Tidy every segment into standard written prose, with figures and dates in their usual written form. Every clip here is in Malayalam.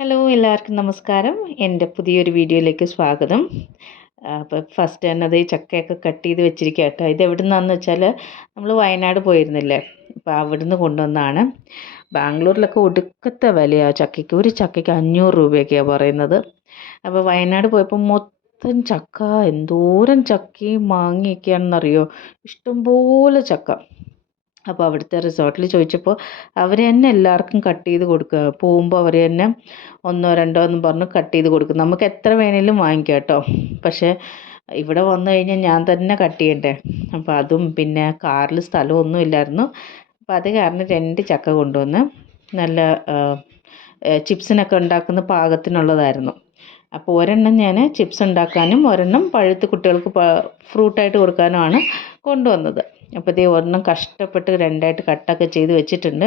ഹലോ എല്ലാവർക്കും നമസ്കാരം. എൻ്റെ പുതിയൊരു വീഡിയോയിലേക്ക് സ്വാഗതം. അപ്പോൾ ഫസ്റ്റ് തന്നെ അത് ഈ ചക്കയൊക്കെ കട്ട് ചെയ്ത് വെച്ചിരിക്കുക കേട്ടോ. ഇത് എവിടെ നിന്നാണെന്ന് വെച്ചാൽ നമ്മൾ വയനാട് പോയിരുന്നില്ലേ, അപ്പോൾ അവിടുന്ന് കൊണ്ടുവന്നതാണ്. ബാംഗ്ലൂരിലൊക്കെ ഒടുക്കത്തെ വിലയാണ് ചക്കയ്ക്ക്. ഒരു ചക്കയ്ക്ക് 500 രൂപയൊക്കെയാണ് പറയുന്നത്. അപ്പോൾ വയനാട് പോയപ്പോൾ മൊത്തം ചക്ക, എന്തോരം ചക്കയും മാങ്ങയൊക്കെയാണെന്നറിയോ, ഇഷ്ടംപോലെ ചക്ക. അപ്പോൾ അവിടുത്തെ റിസോർട്ടിൽ ചോദിച്ചപ്പോൾ അവർ തന്നെ എല്ലാവർക്കും കട്ട് ചെയ്ത് കൊടുക്കുക. പോകുമ്പോൾ അവർ തന്നെ ഒന്നോ രണ്ടോ എന്ന് പറഞ്ഞ് കട്ട് ചെയ്ത് കൊടുക്കും. നമുക്ക് എത്ര വേണേലും വാങ്ങിക്കാം കേട്ടോ. പക്ഷേ ഇവിടെ വന്നു കഴിഞ്ഞാൽ ഞാൻ തന്നെ കട്ട് ചെയ്യണ്ടേ. അപ്പോൾ അതും പിന്നെ കാറിൽ സ്ഥലമൊന്നും ഇല്ലായിരുന്നു. അപ്പോൾ അത് കാരണം 2 ചക്ക കൊണ്ടുവന്ന് നല്ല ചിപ്സിനൊക്കെ ഉണ്ടാക്കുന്ന പാകത്തിനുള്ളതായിരുന്നു. അപ്പോൾ ഒരെണ്ണം ഞാൻ ചിപ്സ് ഉണ്ടാക്കാനും ഒരെണ്ണം പഴുത്ത് കുട്ടികൾക്ക് ഫ്രൂട്ടായിട്ട് കൊടുക്കാനുമാണ് കൊണ്ടുവന്നത്. അപ്പോൾ ഇതേ ഒരെണ്ണം കഷ്ടപ്പെട്ട് 2ആയിട്ട് കട്ടൊക്കെ ചെയ്ത് വെച്ചിട്ടുണ്ട്.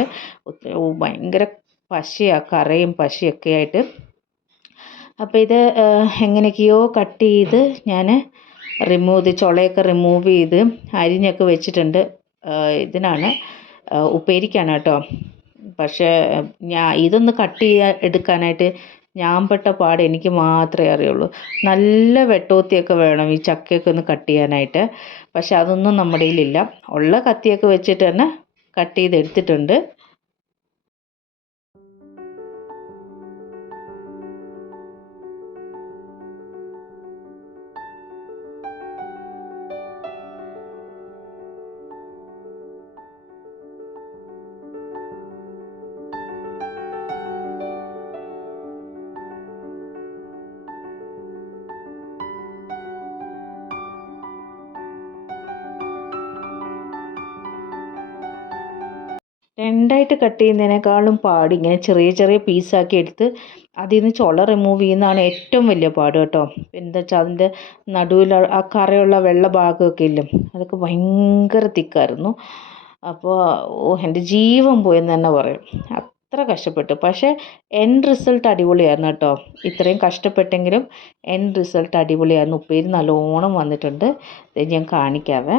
ഭയങ്കര പശയാണ്, കറയും പശയൊക്കെ ആയിട്ട്. അപ്പോൾ ഇത് എങ്ങനെയൊക്കെയോ കട്ട് ചെയ്ത് ഞാൻ ചുളയൊക്കെ റിമൂവ് ചെയ്ത് അരിഞ്ഞൊക്കെ വെച്ചിട്ടുണ്ട്. ഇതിനാണ് ഉപ്പേരിക്കാണ് കേട്ടോ. പക്ഷേ ഇതൊന്ന് കട്ട് എടുക്കാനായിട്ട് ഞാൻ പെട്ട പാട് എനിക്ക് മാത്രമേ അറിയുള്ളൂ. നല്ല വെട്ടോത്തിയൊക്കെ വേണം ഈ ചക്കയൊക്കെ ഒന്ന് കട്ട് ചെയ്യാനായിട്ട്. പക്ഷെ അതൊന്നും നമ്മുടെ കയ്യിലില്ല. ഉള്ള കത്തിയൊക്കെ വെച്ചിട്ട് തന്നെ കട്ട് ചെയ്തെടുത്തിട്ടുണ്ട്. രണ്ടായിട്ട് കട്ട് ചെയ്യുന്നതിനേക്കാളും പാട് ഇങ്ങനെ ചെറിയ ചെറിയ പീസാക്കി എടുത്ത് അതിൽ നിന്ന് ചുള റിമൂവ് ചെയ്യുന്നതാണ് ഏറ്റവും വലിയ പാട് കേട്ടോ. എന്താ വെച്ചാൽ അതിൻ്റെ നടുവിൽ ആ കറയുള്ള വെള്ള ഭാഗമൊക്കെ ഇല്ലേ, അതൊക്കെ ഭയങ്കര തിക്കായിരുന്നു. അപ്പോൾ എൻ്റെ ജീവൻ പോയെന്ന് തന്നെ പറയും, അത്ര കഷ്ടപ്പെട്ടു. പക്ഷേ എൻഡ് റിസൾട്ട് അടിപൊളിയായിരുന്നു കേട്ടോ. ഇത്രയും കഷ്ടപ്പെട്ടെങ്കിലും എൻഡ് റിസൾട്ട് അടിപൊളിയായിരുന്നു. ഉപ്പേരി നല്ലോണം വന്നിട്ടുണ്ട്. ഇത് ഞാൻ കാണിക്കാവേ.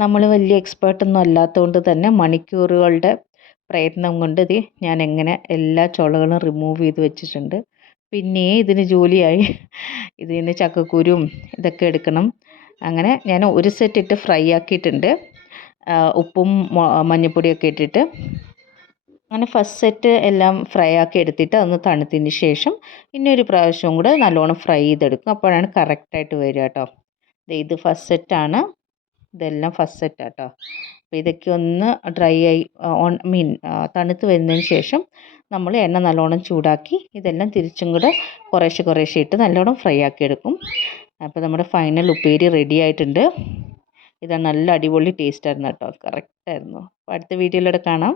നമ്മൾ വലിയ എക്സ്പേർട്ടൊന്നും അല്ലാത്തതുകൊണ്ട് തന്നെ മണിക്കൂറുകളുടെ പ്രയത്നം കൊണ്ട് ഇത് ഞാൻ എങ്ങനെ എല്ലാ ചുളകളും റിമൂവ് ചെയ്ത് വെച്ചിട്ടുണ്ട്. പിന്നെ ഇതിന് ജോലിയായി ഇതിന് ചക്കക്കുരും ഇതൊക്കെ എടുക്കണം. അങ്ങനെ ഞാൻ ഒരു സെറ്റ് ഇട്ട് ഫ്രൈ ആക്കിയിട്ടുണ്ട്, ഉപ്പും മഞ്ഞൾപ്പൊടിയൊക്കെ ഇട്ടിട്ട്. അങ്ങനെ ഫസ്റ്റ് സെറ്റ് എല്ലാം ഫ്രൈ ആക്കി എടുത്തിട്ട് അതൊന്ന് തണുത്തതിന് ശേഷം ഇനിയൊരു പ്രാവശ്യവും കൂടെ നല്ലോണം ഫ്രൈ ചെയ്തെടുക്കും. അപ്പോഴാണ് കറക്റ്റായിട്ട് വരിക കേട്ടോ. ഇത് ഫസ്റ്റ് സെറ്റാണ്, ഇതെല്ലാം ഫസ്റ്റ് സെറ്റാട്ടോ. അപ്പോൾ ഇതൊക്കെ ഒന്ന് ഡ്രൈ ആയി തണുത്ത് വരുന്നതിന് ശേഷം നമ്മൾ എണ്ണ നല്ലോണം ചൂടാക്കി ഇതെല്ലാം തിരിച്ചും കൂടെ കുറേശ്ശെ ഇട്ട് നല്ലോണം ഫ്രൈ ആക്കി എടുക്കും. അപ്പോൾ നമ്മുടെ ഫൈനൽ ഉപ്പേരി റെഡി ആയിട്ടുണ്ട്. ഇത് നല്ല അടിപൊളി ടേസ്റ്റായിരുന്നു കേട്ടോ, കറക്റ്റായിരുന്നു. അപ്പോൾ അടുത്ത വീഡിയോയിലൂടെ കാണാം.